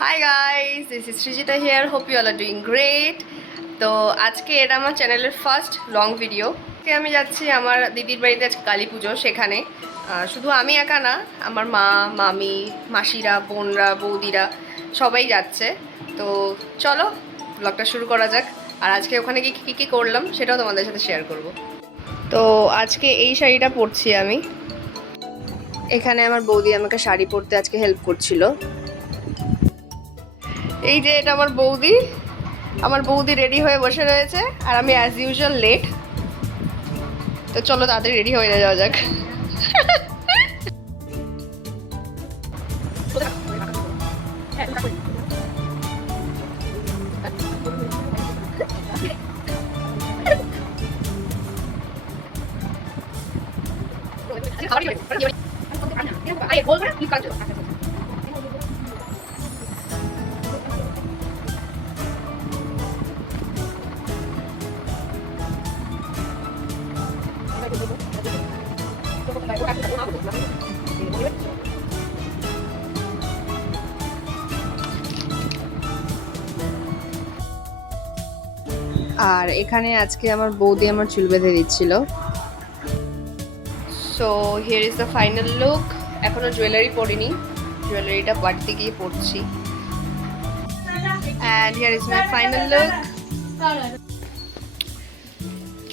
Hi guys, this is Srijita here. Hope you all are doing great. তো আজকে এটা আমার চ্যানেলের ফার্স্ট লং ভিডিও। আমি যাচ্ছি আমার দিদির বাড়িতে আজকে কালী পুজো, সেখানে শুধু আমি একা না, আমার মা, মামি, মাসিরা, বোনরা, বৌদিরা সবাই যাচ্ছে। তো চলো ব্লগটা শুরু করা যাক। আর আজকে ওখানে গিয়ে কী কী করলাম সেটাও তোমাদের সাথে শেয়ার করব। তো আজকে এই শাড়িটা পরছি আমি। এখানে আমার বৌদি আমাকে শাড়ি পরতে আজকে হেল্প করছিল। এই যে এটা আমার বৌদি রেডি হয়ে বসে রয়েছে, আর আমি অ্যাজ ইউজুয়াল লেট। তো চলো তাড়াতাড়ি রেডি হয়ে যাওয়া যাক। আর এখানে আজকে আমার বৌদি আমার চুল বেঁধে দিচ্ছিল। So here is the final look. এখনো জুয়েলারি পরিনি, জুয়েলারিটা বাড়িতে গিয়ে পরছি। And here is my final look.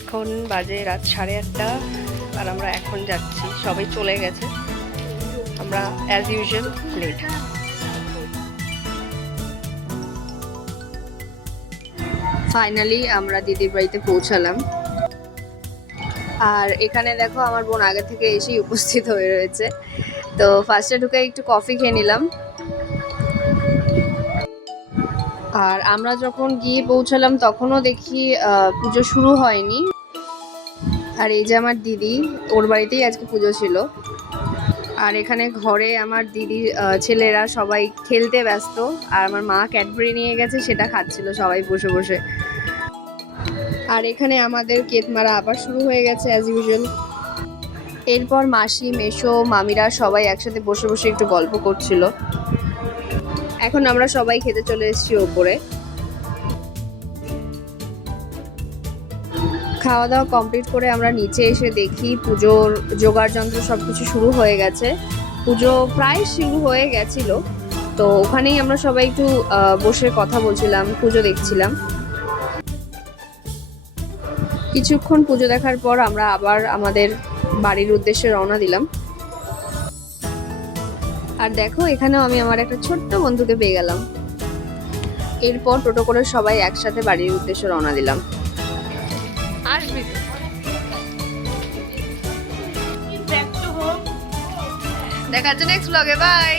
এখন বাজে রাত 8:30 আর আমরা এখন যাচ্ছি, সবাই চলে গেছে, আমরা অ্যাজ ইউজুয়াল লেট। ফাইনালি আমরা দিদির বাড়িতে পৌঁছালাম। আর এখানে দেখো আমার বোন আগে থেকে এসেই উপস্থিত হয়ে রয়েছে। তো ফার্স্টে ঢুকে একটু কফি খেয়ে নিলাম। আর আমরা যখন গিয়ে পৌঁছালাম তখনও দেখি পুজো শুরু হয়নি। আর এই যে আমার দিদি, ওর বাড়িতেই আজকে পুজো ছিল। আর এখানে ঘরে আমার দিদির ছেলেরা সবাই খেলতে ব্যস্ত, আর আমার মা ক্যাডবেরি নিয়ে গেছে, সেটা খাচ্ছিল সবাই বসে বসে। আর এখানে আমাদের কেক মারা আবার শুরু হয়ে গেছে অ্যাজ ইউজুয়াল। এরপর মাসি, মেসো, মামিরা সবাই একসাথে বসে বসে একটু গল্প করছিল। এখন আমরা সবাই খেতে চলে এসেছি ওপরে। খাওয়া দাওয়া কমপ্লিট করে আমরা নিচে এসে দেখি পুজোর জোগাড় যন্ত্র সব কিছু শুরু হয়ে গেছে। পুজো প্রায় শুরু হয়ে গেছিল, তো ওখানেই আমরা সবাই একটু বসে কথা বলছিলাম, পুজো দেখছিলাম। কিছুক্ষণ পুজো দেখার পর আমরা আবার আমাদের বাড়ির উদ্দেশ্যে রওনা দিলাম। আর দেখো এখানেও আমি আমার একটা ছোট্ট বন্ধুকে পেয়ে গেলাম। এরপর টোটো করে সবাই একসাথে বাড়ির উদ্দেশ্যে রওনা দিলাম। আসবি দেখা হচ্ছে নেক্সট ব্লগে, বাই।